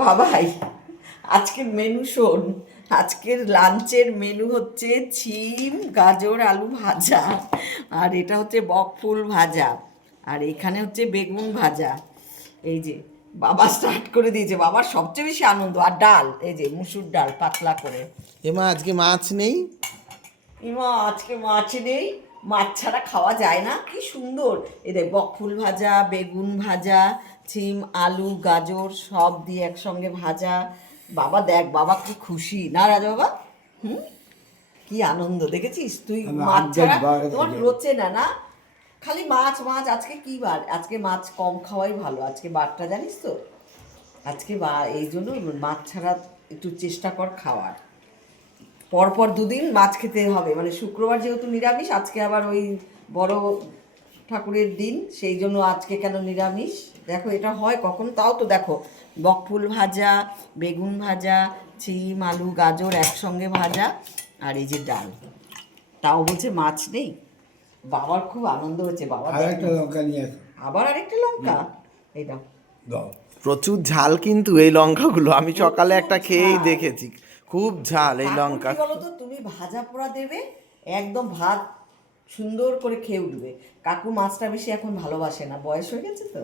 বাবাই, আজকের মেনু শোন। আজকের লাঞ্চের মেনু হচ্ছে ছিম গাজর আলু ভাজা, আর এটা হচ্ছে বকফুল ভাজা, আর এখানে হচ্ছে বেগুন ভাজা। এই যে বাবা স্টার্ট করে দিয়েছে, বাবার সবচেয়ে বেশি আনন্দ। আর ডাল, এই যে মুসুর ডাল পাতলা করে। এমা আজকে মাছ নেই। ইমা আজকে মাছ নেই, মাছ ছাড়া খাওয়া যায় না। কি সুন্দর! এই দেখ, বকফুল ভাজা, বেগুন ভাজা, ছিম আলু গাজর সব দিয়ে একসঙ্গে ভাজা। বাবা দেখ, বাবা কি খুশি না রাজা বাবা? হুম, কি আনন্দ দেখেছিস তুই? মাছ ছাড়া তোমার রোচে না না? খালি মাছ মাছ। আজকে কি বার? আজকে মাছ কম খাওয়াই ভালো, আজকে বারটা জানিস তো। আজকে এই জন্য মাছ ছাড়া একটু চেষ্টা কর খাওয়ার। পরপর দুদিন মাছ খেতে হবে, মানে শুক্রবার যেহেতু নিরামিষ, আজকে আবার ওই বড় ঠাকুরের দিন, সেই জন্য আজকে কেন নিরামিষ। দেখো এটা হয় কখন, তাও তো দেখো, বকফুল ভাজা, বেগুন ভাজা, ছিম আলু গাজর একসঙ্গে ভাজা, আর এই যে ডাল। তাও বলছে মাছ নেই। বাবার খুব আনন্দ হচ্ছে। বাবা আর দেখ একটা না। লঙ্কা নিয়ে আসো। আবার আরেকটা লঙ্কা, এটা দাও। প্রচুর ঝাল কিন্তু এই লঙ্কাগুলো, আমি সকালে প্রচুর একটা খেয়েই ঝাল। দেখেছি। খুব ঝাল এই কাকুর লঙ্কা। কি বলতো, তুমি ভাজা পোড়া দেবে, একদম ভাত সুন্দর করে খেয়ে উঠবে। কাকু মাছটা বেশি এখন ভালোবাসে না, বয়স হয়ে গেছে তো।